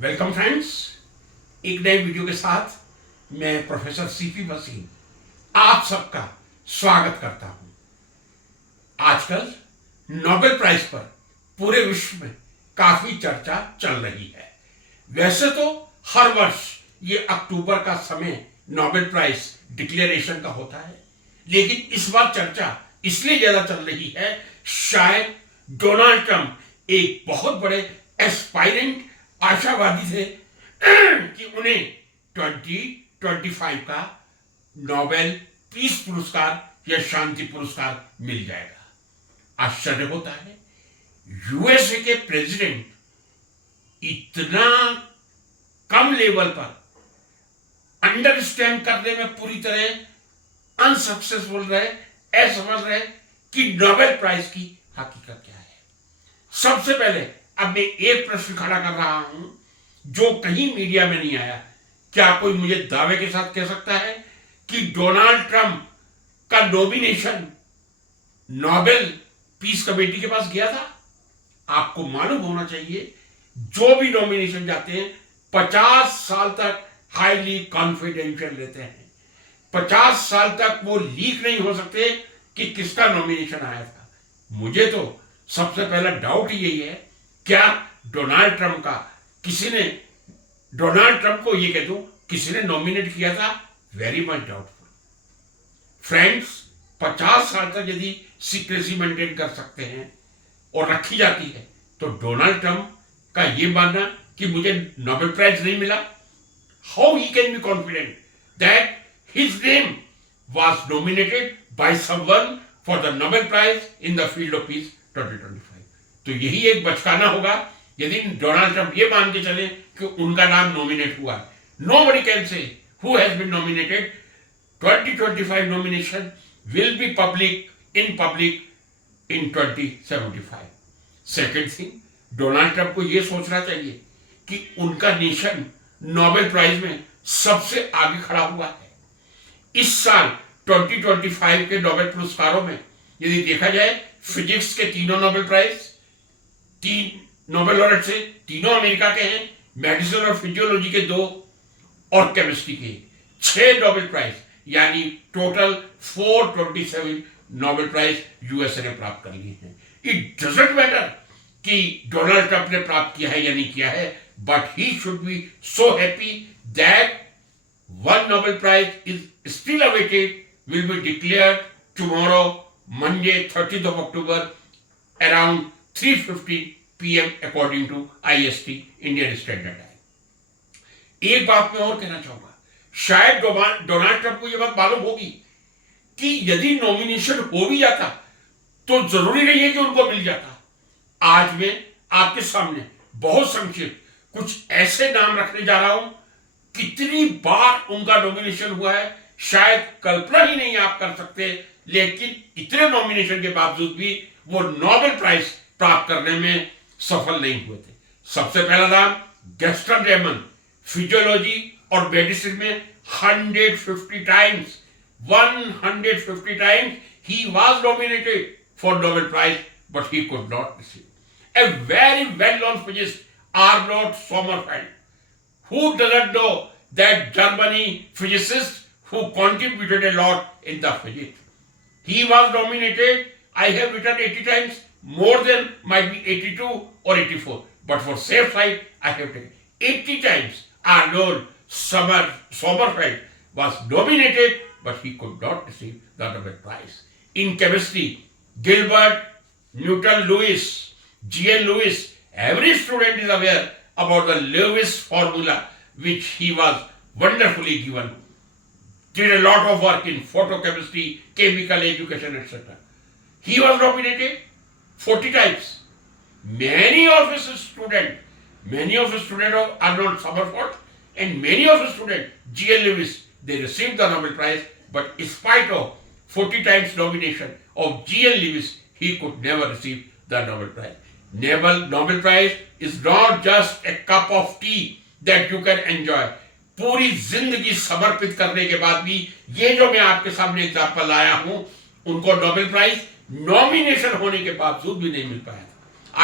Welcome friends, एक नए video के साथ मैं प्रोफेसर सीपी वसीम आप सबका स्वागत करता हूं। आजकल नोबेल प्राइज पर पूरे विश्व में काफी चर्चा चल रही है। वैसे तो हर वर्ष ये अक्टूबर का समय नोबेल प्राइज डिक्लेरेशन का होता है, लेकिन इस बार चर्चा इसलिए ज्यादा चल रही है, शायद डोनाल्ड ट्रंप एक बहुत बड़े एस्पायरेंट आशावादी थे कि उन्हें 2025 का नोबेल पीस पुरस्कार या शांति पुरस्कार मिल जाएगा। आश्चर्य होता है, यूएसए के प्रेसिडेंट इतना कम लेवल पर अंडरस्टैंड करने में पूरी तरह अनसक्सेसफुल रहे, असफल रहे कि नोबेल प्राइज की हकीकत क्या है। सबसे पहले अब मैं एक प्रश्न खड़ा कर रहा हूं जो कहीं मीडिया में नहीं आया। क्या कोई मुझे दावे के साथ कह सकता है कि डोनाल्ड ट्रंप का नॉमिनेशन नोबेल पीस कमेटी के पास गया था? आपको मालूम होना चाहिए, जो भी नॉमिनेशन जाते हैं 50 साल तक हाईली कॉन्फिडेंशियल रहते हैं। 50 साल तक वो लीक नहीं हो सकते कि किसका नॉमिनेशन आया था। मुझे तो सबसे पहला डाउट यही है, क्या डोनाल्ड ट्रंप का डोनाल्ड ट्रंप को ये कह दूं किसी ने नॉमिनेट किया था? Very much doubtful. फ्रेंड्स, 50 साल तक यदि सीक्रेसी मेंटेन कर सकते हैं और रखी जाती है, तो डोनाल्ड ट्रंप का ये मानना कि मुझे नोबेल प्राइज नहीं मिला, how he can be confident that his name was nominated by someone for the Nobel Prize in the field of peace 2025। तो यही एक बचकाना होगा यदि डोनाल्ड ट्रंप ये मान के चले कि उनका नाम नॉमिनेट हुआ है। Nobody can say who has been nominated। 2025 nomination will be in public in 2075। Second thing, Donald Trump को यह सोचना चाहिए कि उनका नेशन नोबेल प्राइज में सबसे आगे खड़ा हुआ है। इस साल 2025 के नोबेल पुरस्कारों में यदि देखा जाए, फिजिक्स के 3 नोबेल प्राइज, 3 नोबेल लॉरेट से 3 अमेरिका के हैं, मेडिसिन और फिजियोलॉजी के 2 और केमिस्ट्री के 6 नोबेल प्राइज, यानी टोटल 427 नोबेल प्राइज यूएसए ने प्राप्त कर लिए हैं। इट डजंट मैटर कि डोनाल्ड ट्रंप ने प्राप्त किया है या नहीं किया है, but he should be so happy that one Nobel Prize is still awaited, will be declared tomorrow, Monday, 30th of October, around 3:15 PM according to IST, Indian Standard Time। एक बात मैं और कहना चाहूंगा, शायद डोनाल्ड ट्रंप को यह बात मालूम होगी कि यदि नॉमिनेशन हो भी जाता तो जरूरी नहीं है कि उनको मिल जाता। आज मैं आपके सामने बहुत संक्षिप्त कुछ ऐसे नाम रखने जा रहा हूं, कितनी बार उनका नॉमिनेशन हुआ है शायद कल्पना ही नहीं आप कर सकते, लेकिन इतने नॉमिनेशन के बावजूद भी वो नोबेल प्राइज प्राप्त करने में सफल नहीं हुए थे। सबसे पहला नाम गैस्टन रेमन, फिजियोलॉजी और मेडिसिन में 150 times he was nominated for Nobel prize, but he could not receive. A very well known physicist, Arnold Sommerfeld. Who doesn't know that Germany physicist who contributed a lot in the physics? He was nominated, I have written 80 times, more than might be 82 or 84. But for safe side, I have taken 80 times. Arnold Sommerfeld was nominated, but he could not receive the Nobel Prize. In chemistry, Gilbert, Newton Lewis, G.N. Lewis, every student is aware about the Lewis formula, which he was wonderfully given. Did a lot of work in photochemistry, chemical education, etc. He was nominated 40 times. Many of his students of Arnold Sommerfeld and many of his students, G.N. Lewis, they received the Nobel Prize, but in spite of 40 times nomination of G.N. Lewis, he could never receive the Nobel Prize. Nobel Prize is not just a cup of tea that you can enjoy। पूरी जिंदगी समर्पित करने के बाद भी ये जो मैं आपके सामने एग्जाम्पल लाया हूं, उनको नोबेल प्राइज नॉमिनेशन होने के बावजूद भी नहीं मिल पाया था।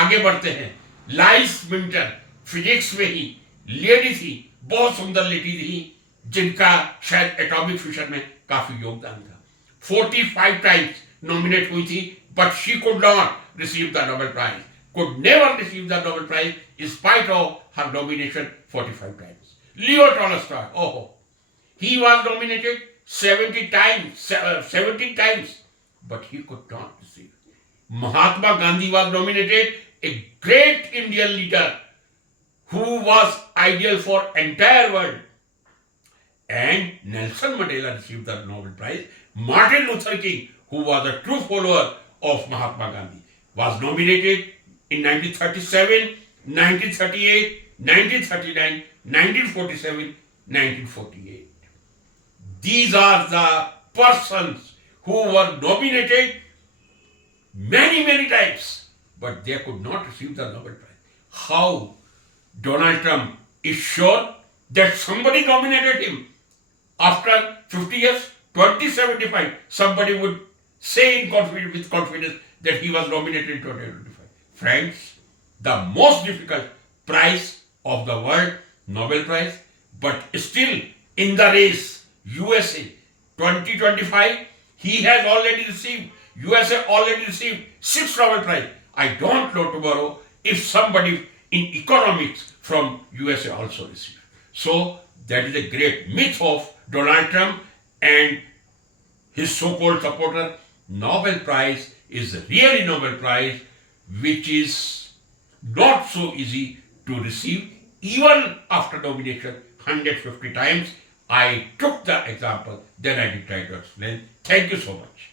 आगे बढ़ते हैं, लाइस मिंटन फिजिक्स में ही लेडी थी, बहुत सुंदर लेडी थी, जिनका शायद एटॉमिक फ्यूशन में काफी योगदान था. 45 टाइम्स नॉमिनेट हुई थी, but she could not receive the Nobel prize, could never receive the Nobel Prize in spite of her nomination 45 times. Leo Tolstoy, he was nominated 17 times, but he could not receive. Mahatma Gandhi was nominated, a great Indian leader who was ideal for entire world. And Nelson Mandela received the Nobel Prize. Martin Luther King, who was a true follower of Mahatma Gandhi, was nominated in 1937, 1938, 1939, 1947, 1948. These are the persons who were nominated many times, but they could not receive the Nobel Prize. How Donald Trump is sure that somebody nominated him? After 50 years, 2075, somebody would say with confidence that he was nominated in 2025. Friends, the most difficult prize of the world, Nobel Prize, but still in the race, USA 2025, USA already received 6 Nobel Prize. I don't know tomorrow if somebody in economics from USA also received. So that is a great myth of Donald Trump and his so-called supporter. Nobel Prize is really Nobel Prize, which is not so easy to receive even after nomination 150 times. I took the example, then I did try to explain. Thank you so much.